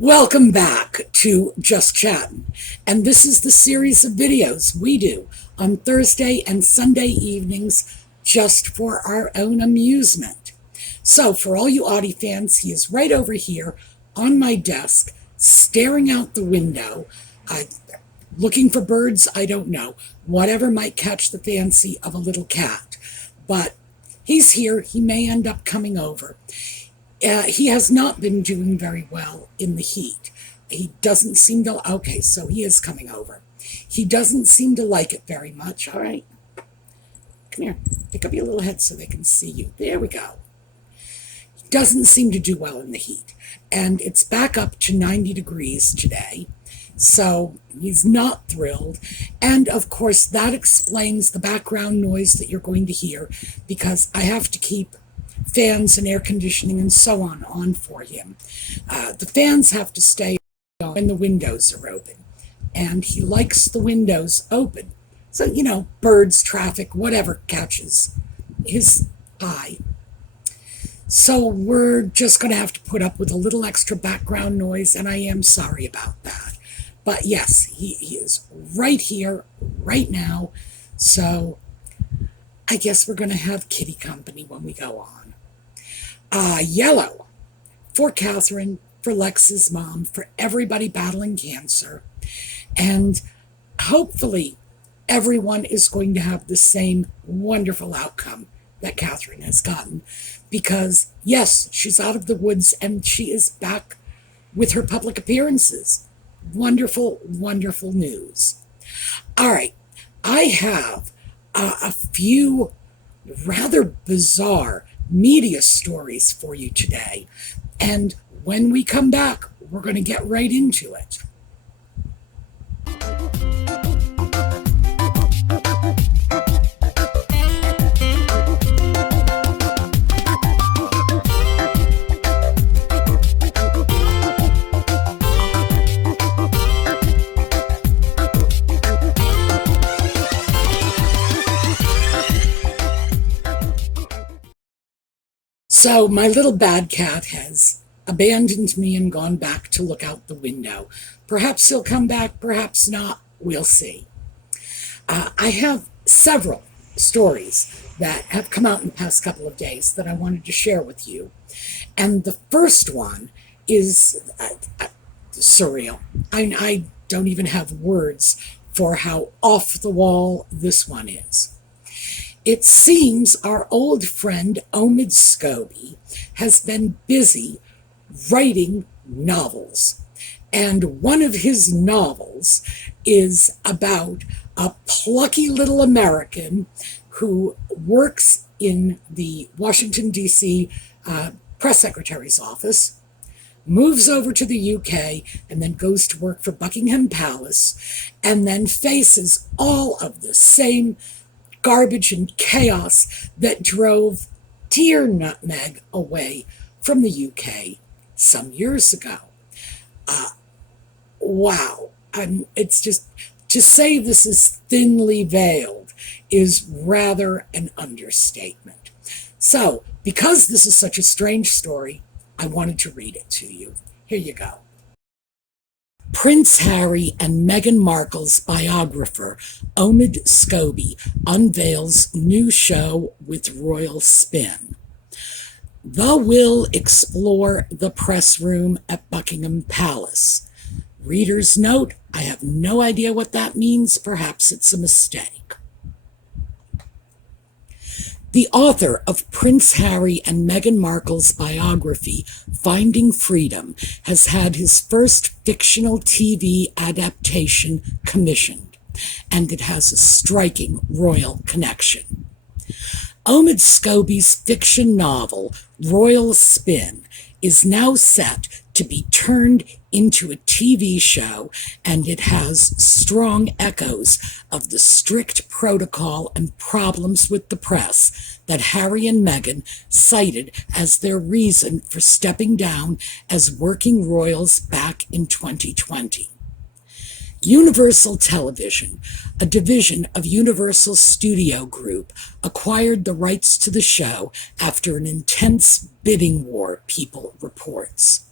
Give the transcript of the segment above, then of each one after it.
Welcome back to Just Chattin', and this is the series of videos we do on Thursday and Sunday evenings just for our own amusement. So for all you Audie fans, he is right over here on my desk, staring out the window, looking for birds, I don't know, whatever might catch the fancy of a little cat. But he's here, he may end up coming over. He has not been doing very well in the heat. He doesn't seem to, okay, so he is coming over. He doesn't seem to like it very much. All right, come here, pick up your little head so they can see you. There we go. He doesn't seem to do well in the heat. And it's back up to 90 degrees today. So he's not thrilled. And of course, that explains the background noise that you're going to hear, because I have to keep fans and air conditioning and so on for him. The fans have to stay on when the windows are open, and he likes the windows open. So, you know, birds, traffic, whatever catches his eye. So we're just going to have to put up with a little extra background noise, and I am sorry about that. But yes, he is right here, right now. So I guess we're going to have kitty company when we go on. Yellow for Catherine, for Lex's mom, for everybody battling cancer. And hopefully everyone is going to have the same wonderful outcome that Catherine has gotten. Because yes, she's out of the woods and she is back with her public appearances. Wonderful, wonderful news. All right, I have a few rather bizarre media stories for you today. And when we come back, we're going to get right into it. So my little bad cat has abandoned me and gone back to look out the window. Perhaps he'll come back, perhaps not. We'll see. I have several stories that have come out in the past couple of days that I wanted to share with you. And the first one is surreal. I don't even have words for how off the wall this one is. It seems our old friend Omid Scobie has been busy writing novels. And one of his novels is about a plucky little American who works in the Washington, D.C. Press Secretary's office, moves over to the UK, and then goes to work for Buckingham Palace, and then faces all of the same garbage and chaos that drove dear Nutmeg away from the UK some years ago. Wow. It's just, to say this is thinly veiled is rather an understatement. So, because this is such a strange story, I wanted to read it to you. Here you go. Prince Harry and Meghan Markle's biographer, Omid Scobie, unveils new show with royal spin. The will explore the press room at Buckingham Palace. Reader's note, I have no idea what that means. Perhaps it's a mistake. The author of Prince Harry and Meghan Markle's biography, Finding Freedom, has had his first fictional TV adaptation commissioned, and it has a striking royal connection. Omid Scobie's fiction novel, Royal Spin, is now set to be turned into a TV show, and it has strong echoes of the strict protocol and problems with the press that Harry and Meghan cited as their reason for stepping down as working royals back in 2020. Universal Television, a division of Universal Studio Group, acquired the rights to the show after an intense bidding war, People reports.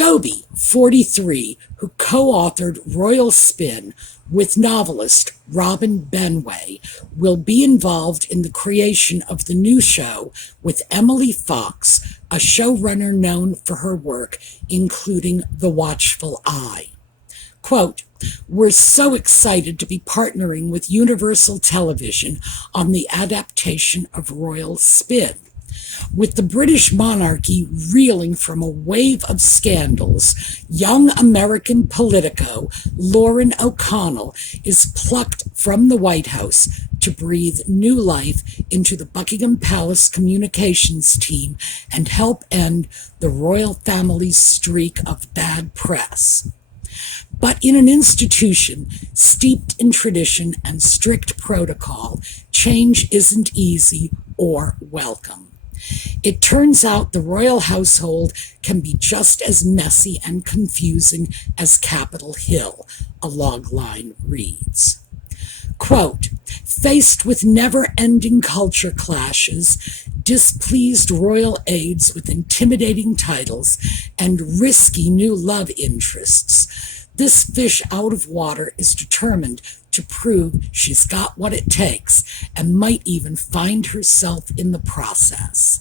Scobie, 43, who co-authored Royal Spin with novelist Robin Benway, will be involved in the creation of the new show with Emily Fox, a showrunner known for her work including The Watchful Eye. Quote, "We're so excited to be partnering with Universal Television on the adaptation of Royal Spin. With the British monarchy reeling from a wave of scandals, young American politico Lauren O'Connell is plucked from the White House to breathe new life into the Buckingham Palace communications team and help end the royal family's streak of bad press. But in an institution steeped in tradition and strict protocol, change isn't easy or welcome. It turns out the royal household can be just as messy and confusing as Capitol Hill," a logline reads. Quote, "Faced with never-ending culture clashes, displeased royal aides with intimidating titles, and risky new love interests, this fish out of water is determined to prove she's got what it takes and might even find herself in the process."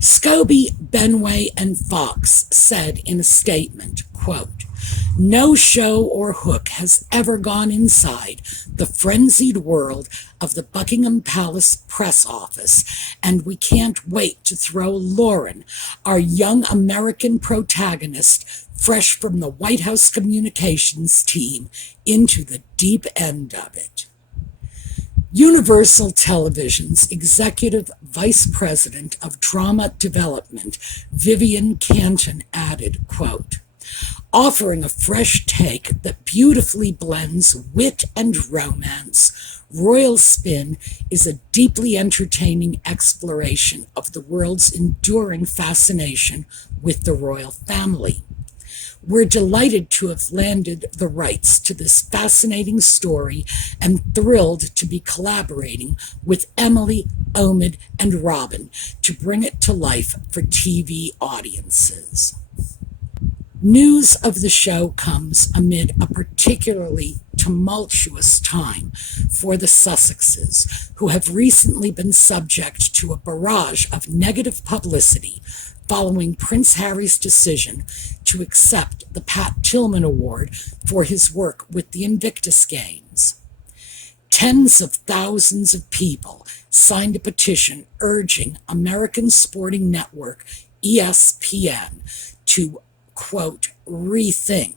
Scobie, Benway, and Fox said in a statement, quote, "No show or hook has ever gone inside the frenzied world of the Buckingham Palace press office, and we can't wait to throw Lauren, our young American protagonist, fresh from the White House communications team, into the deep end of it." Universal Television's Executive Vice President of Drama Development, Vivian Canton, added, quote, "Offering a fresh take that beautifully blends wit and romance, Royal Spin is a deeply entertaining exploration of the world's enduring fascination with the royal family. We're delighted to have landed the rights to this fascinating story and thrilled to be collaborating with Emily, Omid, and Robin to bring it to life for TV audiences." News of the show comes amid a particularly tumultuous time for the Sussexes, who have recently been subject to a barrage of negative publicity following Prince Harry's decision to accept the Pat Tillman Award for his work with the Invictus Games. Tens of thousands of people signed a petition urging American sporting network ESPN to, quote, "rethink"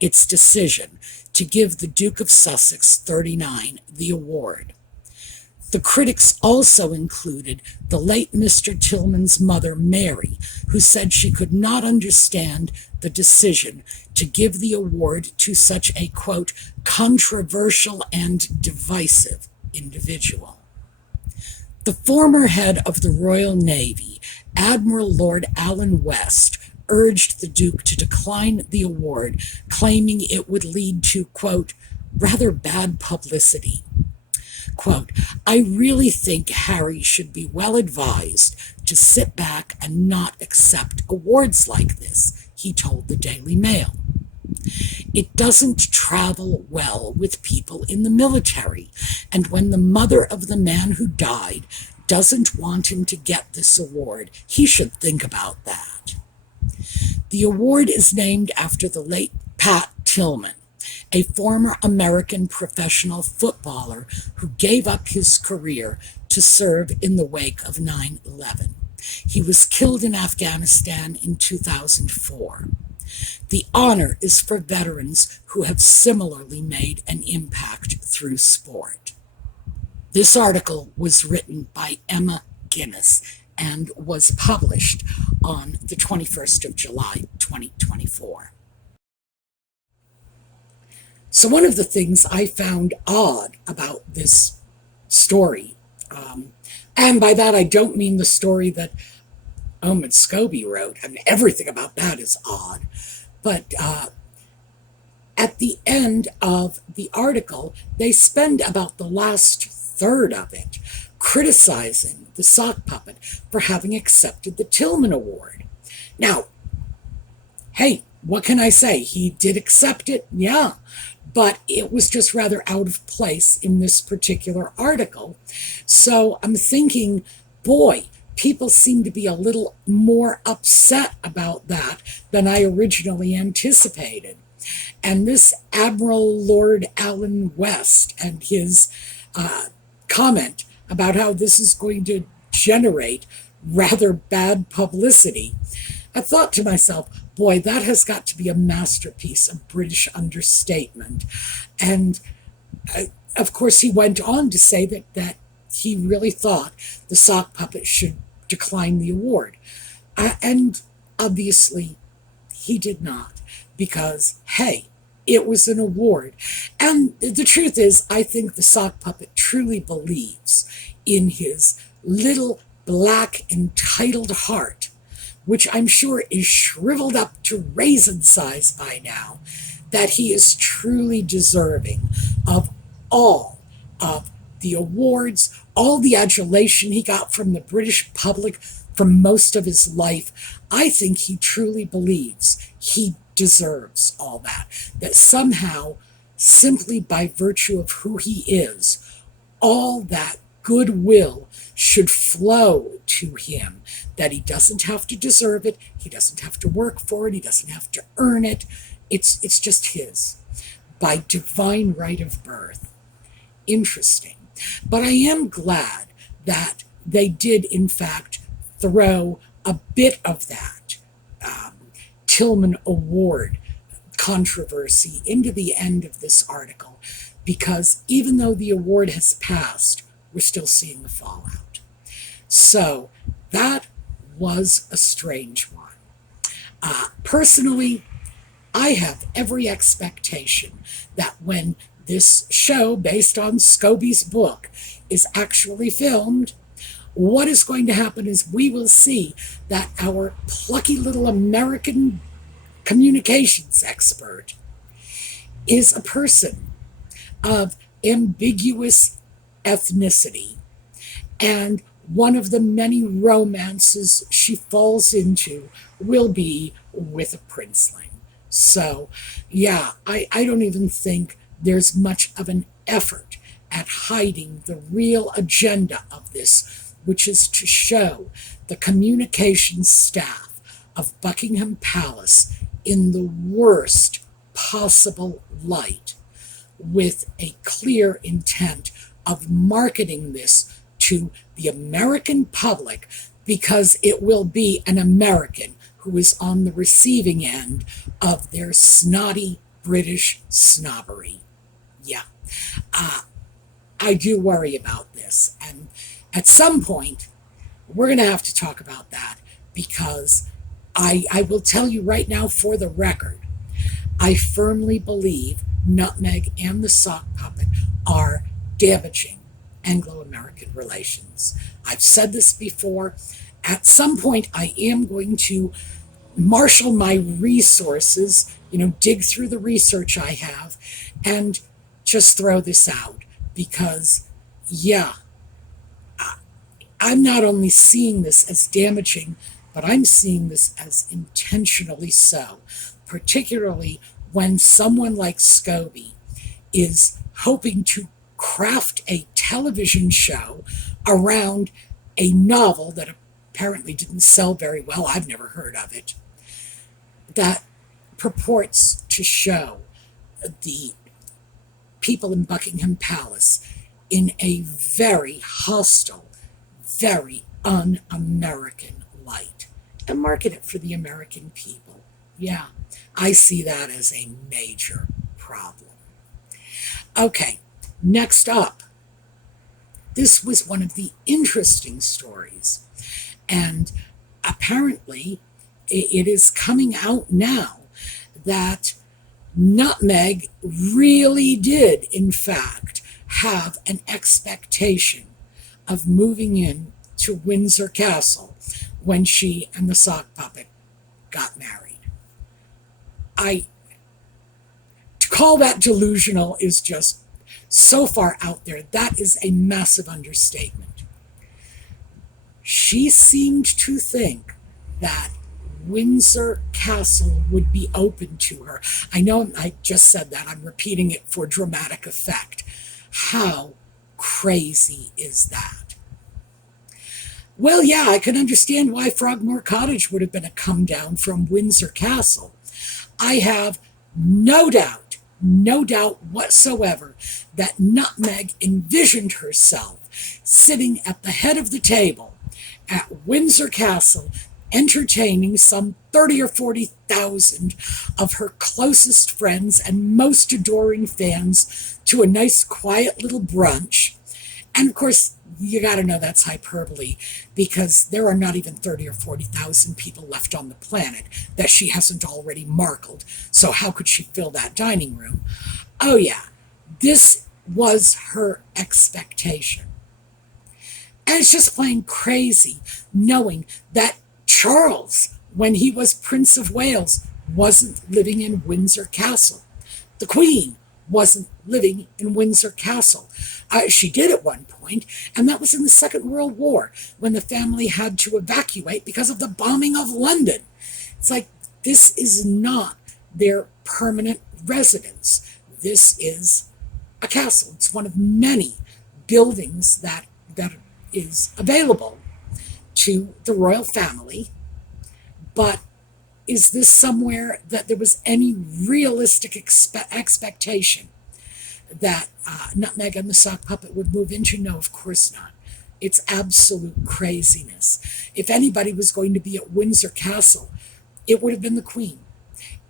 its decision to give the Duke of Sussex 39 the award. The critics also included the late Mr. Tillman's mother, Mary, who said she could not understand the decision to give the award to such a, quote, "controversial and divisive individual." The former head of the Royal Navy, Admiral Lord Alan West, urged the Duke to decline the award, claiming it would lead to, quote, "rather bad publicity." Quote, "I really think Harry should be well advised to sit back and not accept awards like this," he told the Daily Mail. "It doesn't travel well with people in the military, and when the mother of the man who died doesn't want him to get this award, he should think about that." The award is named after the late Pat Tillman, a former American professional footballer who gave up his career to serve in the wake of 9/11. He was killed in Afghanistan in 2004. The honor is for veterans who have similarly made an impact through sport. This article was written by Emma Guinness and was published on the 21st of July, 2024. So one of the things I found odd about this story, and by that I don't mean the story that Omid Scobie wrote, I mean, everything about that is odd, but at the end of the article, they spend about the last third of it criticizing the sock puppet for having accepted the Tillman Award. Now, hey, what can I say? He did accept it, yeah, but it was just rather out of place in this particular article. So I'm thinking, boy, people seem to be a little more upset about that than I originally anticipated. And this Admiral Lord Alan West and his comment about how this is going to generate rather bad publicity, I thought to myself, boy, that has got to be a masterpiece of British understatement. And of course, he went on to say that he really thought the sock puppet should decline the award. And obviously, he did not, because, hey, it was an award. And the truth is, I think the sock puppet truly believes in his little black entitled heart, which I'm sure is shriveled up to raisin size by now, that he is truly deserving of all of the awards, all the adulation he got from the British public for most of his life. I think he truly believes he deserves all that, that somehow, simply by virtue of who he is, all that goodwill should flow to him, that he doesn't have to deserve it, he doesn't have to work for it, he doesn't have to earn it. It's just his, by divine right of birth. Interesting. But I am glad that they did, in fact, throw a bit of that Tillman Award controversy into the end of this article, because even though the award has passed, we're still seeing the fallout. So that was a strange one. Personally, I have every expectation that when this show, based on Scobie's book, is actually filmed, what is going to happen is we will see that our plucky little American communications expert is a person of ambiguous ethnicity, and one of the many romances she falls into will be with a princeling. So, yeah, I don't even think there's much of an effort at hiding the real agenda of this, which is to show the communications staff of Buckingham Palace in the worst possible light, with a clear intent of marketing this to the American public, because it will be an American who is on the receiving end of their snotty British snobbery. Yeah. I do worry about this. And at some point, we're going to have to talk about that, because I will tell you right now, for the record, I firmly believe Nutmeg and the sock puppet are damaging Anglo-American relations. I've said this before. At some point, I am going to marshal my resources, dig through the research I have, and just throw this out. Because, yeah, I'm not only seeing this as damaging, but I'm seeing this as intentionally so, particularly when someone like Scobie is hoping to craft a television show around a novel that apparently didn't sell very well, I've never heard of it, that purports to show the people in Buckingham Palace in a very hostile, very un-American light, and market it for the American people. Yeah, I see that as a major problem. Okay, next up. This was one of the interesting stories, and apparently it is coming out now that Nutmeg really did, in fact, have an expectation of moving in to Windsor Castle when she and the sock puppet got married. To call that delusional is just so far out there. That is a massive understatement. She seemed to think that Windsor Castle would be open to her. I know I just said that. I'm repeating it for dramatic effect. How crazy is that? Well, yeah, I can understand why Frogmore Cottage would have been a come down from Windsor Castle. I have no doubt whatsoever that Nutmeg envisioned herself sitting at the head of the table at Windsor Castle, entertaining some 30 or 40,000 of her closest friends and most adoring fans to a nice quiet little brunch. And of course, you got to know that's hyperbole, because there are not even 30 or 40,000 people left on the planet that she hasn't already markled. So how could she fill that dining room? Oh yeah, this was her expectation. And it's just plain crazy knowing that Charles, when he was Prince of Wales, wasn't living in Windsor Castle. The Queen wasn't living in Windsor Castle. She did at one point, and that was in the Second World War, when the family had to evacuate because of the bombing of London. It's like, this is not their permanent residence. This is a castle. It's one of many buildings that is available to the royal family. But is this somewhere that there was any realistic expectation that Nutmeg and the Sock Puppet would move into? No, of course not. It's absolute craziness. If anybody was going to be at Windsor Castle, it would have been the Queen.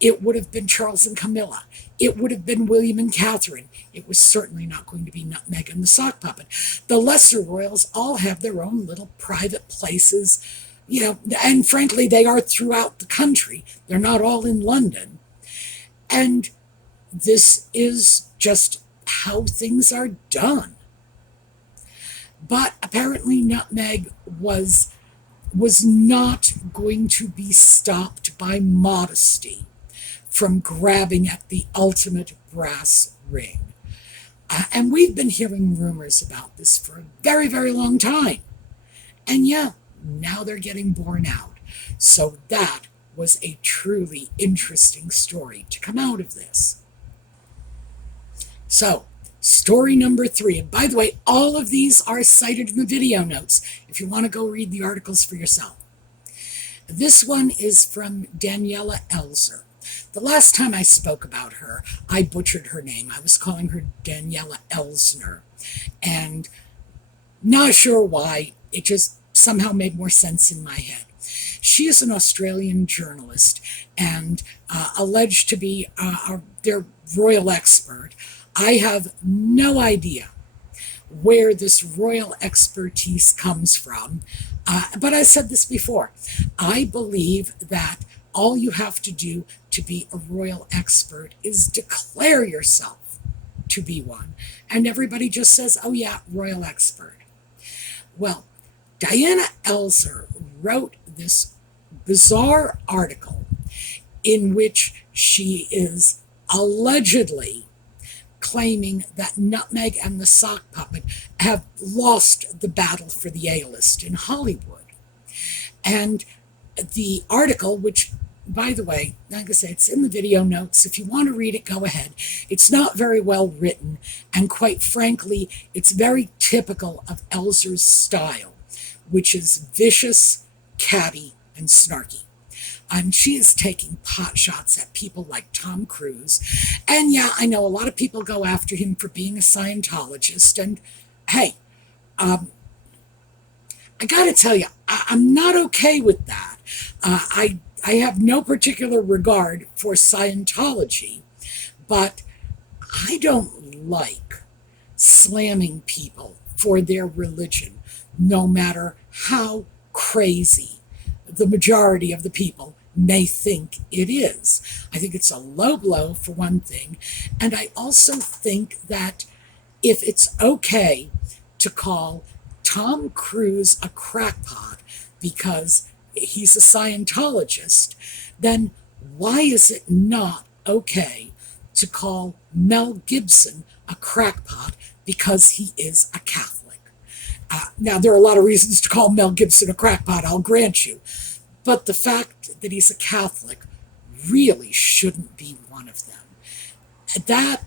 It would have been Charles and Camilla. It would have been William and Catherine. It was certainly not going to be Nutmeg and the Sock Puppet. The lesser royals all have their own little private places, and frankly, they are throughout the country. They're not all in London. And this is just how things are done. But apparently Nutmeg was not going to be stopped by modesty from grabbing at the ultimate brass ring. And we've been hearing rumors about this for a very, very long time. And yeah, now they're getting borne out. So that was a truly interesting story to come out of this. So, story number 3. And by the way, all of these are cited in the video notes if you want to go read the articles for yourself. This one is from Daniela Elzer. The last time I spoke about her, I butchered her name. I was calling her Daniela Elsner. And not sure why, it just somehow made more sense in my head. She is an Australian journalist and alleged to be their royal expert. I have no idea where this royal expertise comes from, but I said this before. I believe that all you have to do to be a royal expert is declare yourself to be one, and everybody just says, oh yeah, royal expert. Well, Diana Elzer wrote this bizarre article in which she is allegedly claiming that Nutmeg and the Sock Puppet have lost the battle for the A-list in Hollywood. And the article, which, by the way, like I say, it's in the video notes. If you want to read it, go ahead. It's not very well written, and quite frankly, it's very typical of Elzer's style, which is vicious, catty, and snarky. And she is taking pot shots at people like Tom Cruise. And yeah, I know a lot of people go after him for being a Scientologist. And hey, I got to tell you, I'm not okay with that. I have no particular regard for Scientology, but I don't like slamming people for their religion, no matter how crazy the majority of the people may think it is. I think it's a low blow, for one thing, and I also think that if it's okay to call Tom Cruise a crackpot because he's a Scientologist, then why is it not okay to call Mel Gibson a crackpot because he is a Catholic? Now, there are a lot of reasons to call Mel Gibson a crackpot, I'll grant you. But the fact that he's a Catholic really shouldn't be one of them. That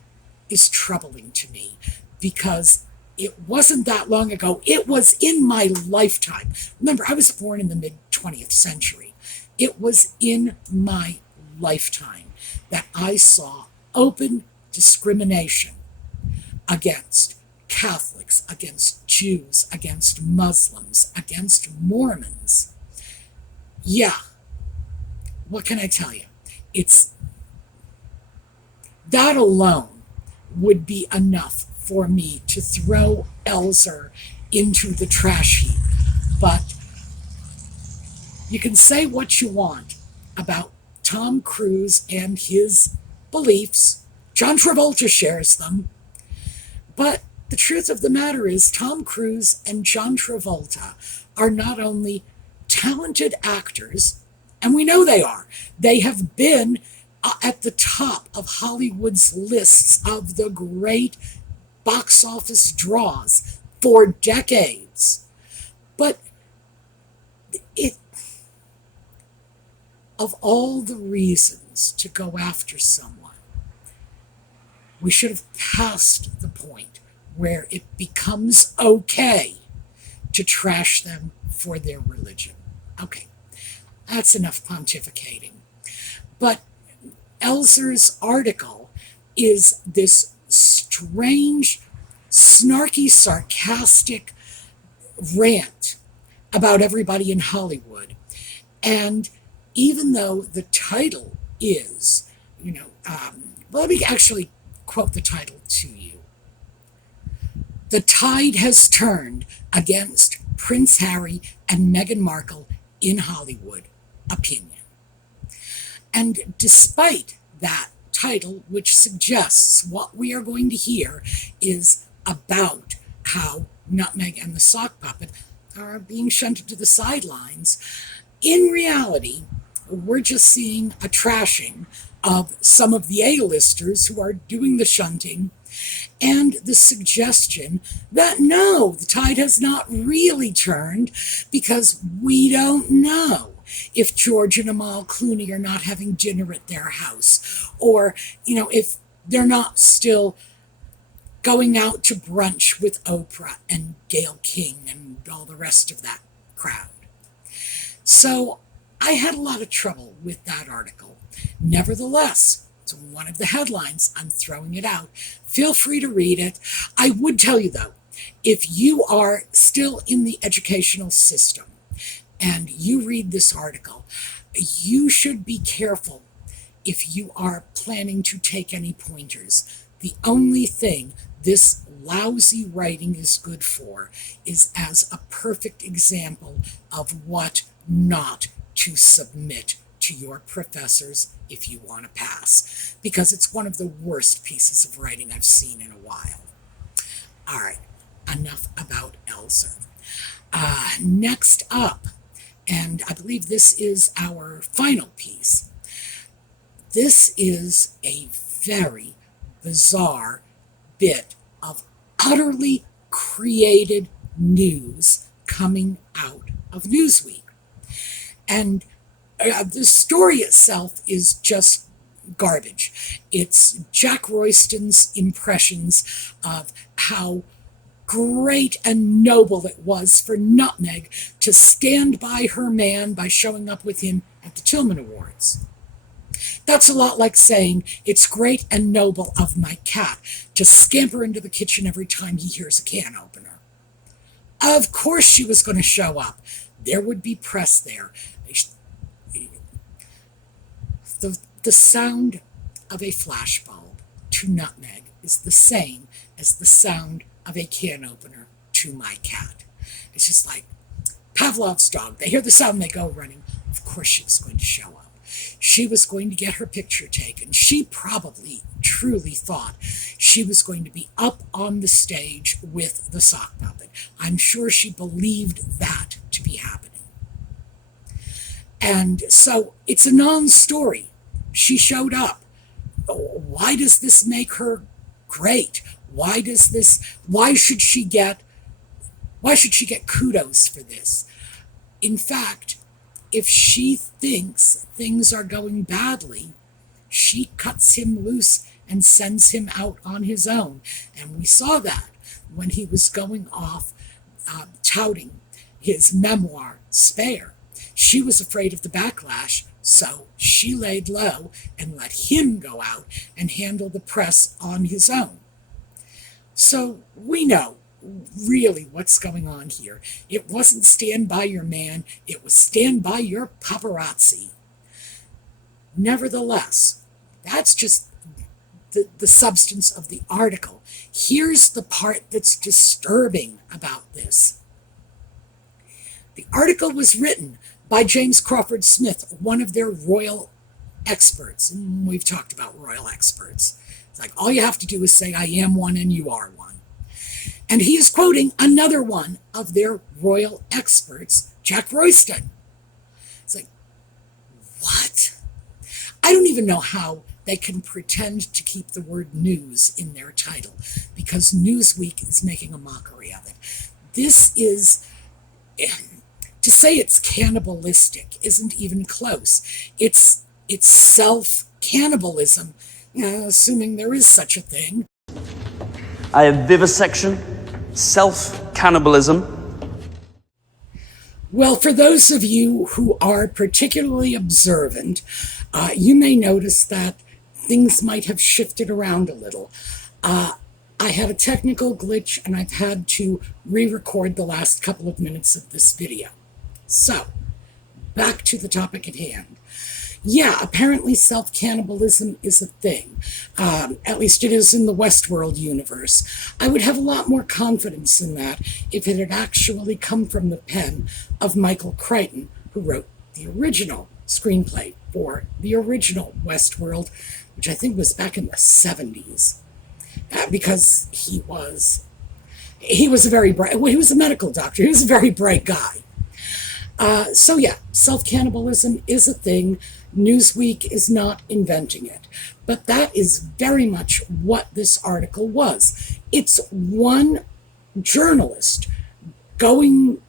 is troubling to me because it wasn't that long ago. It was in my lifetime. Remember, I was born in the mid-20th century. It was in my lifetime that I saw open discrimination against Catholics, against Jews, against Muslims, against Mormons. Yeah, what can I tell you? It's that alone would be enough for me to throw Elzer into the trash heap. But you can say what you want about Tom Cruise and his beliefs. John Travolta shares them. But the truth of the matter is Tom Cruise and John Travolta are not only talented actors, and we know they have been at the top of Hollywood's lists of the great box office draws for decades. But of all the reasons to go after someone, we should have passed the point where it becomes okay to trash them for their religion. Okay, that's enough pontificating. But Elzer's article is this strange, snarky, sarcastic rant about everybody in Hollywood. And even though the title is, let me actually quote the title to you. The tide has turned against Prince Harry and Meghan Markle in Hollywood. Opinion. And despite that title, which suggests what we are going to hear is about how Nutmeg and the Sock Puppet are being shunted to the sidelines, in reality, we're just seeing a trashing of some of the A-listers who are doing the shunting, and the suggestion that no, the tide has not really turned because we don't know if George and Amal Clooney are not having dinner at their house, or, if they're not still going out to brunch with Oprah and Gayle King and all the rest of that crowd. So I had a lot of trouble with that article. Nevertheless, it's one of the headlines. I'm throwing it out. Feel free to read it. I would tell you, though, if you are still in the educational system and you read this article, you should be careful if you are planning to take any pointers. The only thing this lousy writing is good for is as a perfect example of what not to submit to your professors if you want to pass, because it's one of the worst pieces of writing I've seen in a while. All right, enough about Elzer. Next up, and I believe this is our final piece, this is a very bizarre bit of utterly created news coming out of Newsweek. And the story itself is just garbage. It's Jack Royston's impressions of how great and noble it was for Nutmeg to stand by her man by showing up with him at the Tillman Awards. That's a lot like saying it's great and noble of my cat to scamper into the kitchen every time he hears a can opener. Of course she was going to show up. There would be press there. The sound of a flashbulb to Nutmeg is the same as the sound of a can opener to my cat. It's just like Pavlov's dog. They hear the sound, they go running. Of course she was going to show up. She was going to get her picture taken. She probably truly thought she was going to be up on the stage with the sock puppet. I'm sure she believed that to be happening. And so it's a non-story. She showed up. Why does this make her great? Why should she get kudos for this? In fact, if she thinks things are going badly, she cuts him loose and sends him out on his own. And we saw that when he was going off touting his memoir, Spare. She was afraid of the backlash, so she laid low and let him go out and handle the press on his own. So we know really what's going on here. It wasn't stand by your man, it was stand by your paparazzi. Nevertheless, that's just the substance of the article. Here's the part that's disturbing about this. The article was written by James Crawford Smith, one of their royal experts. And we've talked about royal experts. It's like all you have to do is say, I am one and you are one. And he is quoting another one of their royal experts, Jack Royston. It's like, what? I don't even know how they can pretend to keep the word news in their title, because Newsweek is making a mockery of it. This is, to say it's cannibalistic isn't even close. It's self-cannibalism, assuming there is such a thing. I have vivisection, self-cannibalism. Well, for those of you who are particularly observant, you may notice that things might have shifted around a little. I had a technical glitch and I've had to re-record the last couple of minutes of this video. So, back to the topic at hand. Yeah, apparently self-cannibalism is a thing. At least it is in the Westworld universe. I would have a lot more confidence in that if it had actually come from the pen of Michael Crichton, who wrote the original screenplay for the original Westworld, which I think was back in the 70s. Because he was a very bright, well, he was a medical doctor. He was a very bright guy. So yeah, self-cannibalism is a thing. Newsweek is not inventing it. But that is very much what this article was. It's one journalist going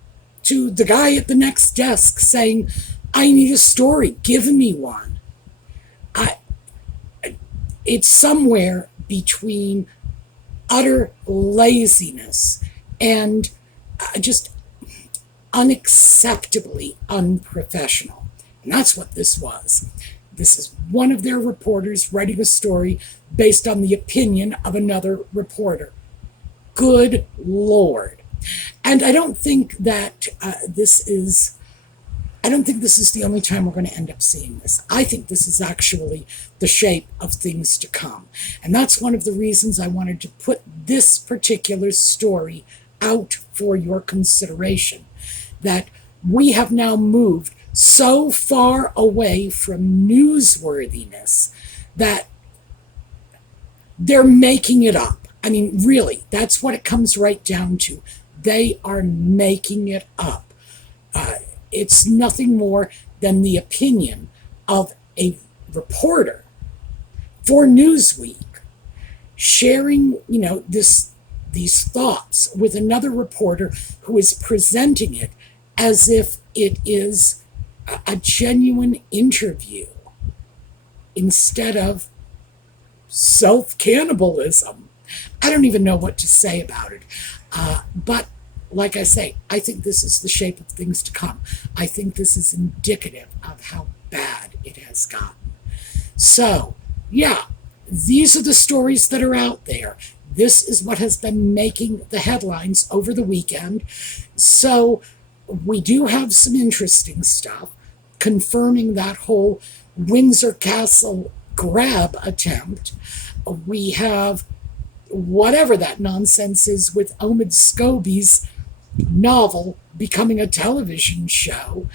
to the guy at the next desk saying, I need a story, give me one. It's somewhere between utter laziness and just unacceptably unprofessional. And that's what this was. This is one of their reporters writing a story based on the opinion of another reporter. Good Lord. And I don't think that this is the only time we're going to end up seeing this. I think this is actually the shape of things to come. And that's one of the reasons I wanted to put this particular story out for your consideration. That we have now moved so far away from newsworthiness that they're making it up. I mean, really, that's what it comes right down to. They are making it up. It's nothing more than the opinion of a reporter for Newsweek sharing, these thoughts with another reporter who is presenting it as if it is a genuine interview instead of self-cannibalism. I don't even know what to say about it. But like I say, I think this is the shape of things to come. I think this is indicative of how bad it has gotten. So, yeah, these are the stories that are out there. This is what has been making the headlines over the weekend. So we do have some interesting stuff confirming that whole Windsor Castle grab attempt. We have whatever that nonsense is with Omid Scobie's novel becoming a television show.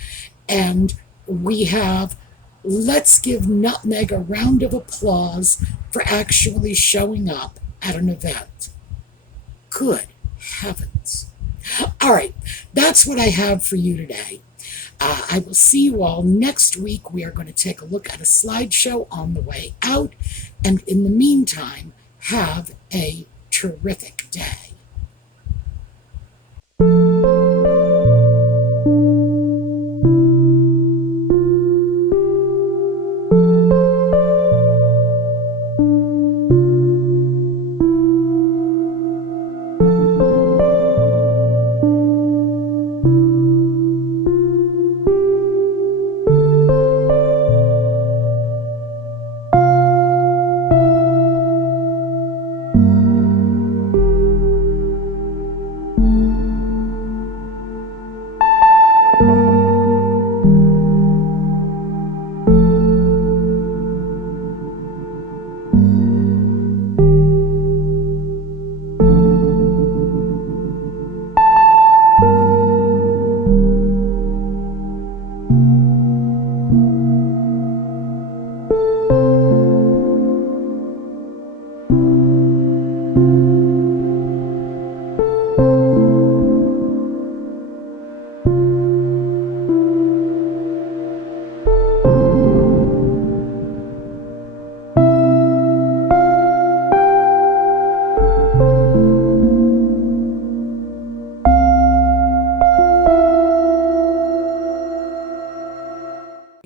And we have, let's give Nutmeg a round of applause for actually showing up at an event. Good heavens. All right, that's what I have for you today. I will see you all next week. We are going to take a look at a slideshow on the way out. And in the meantime, have a terrific day.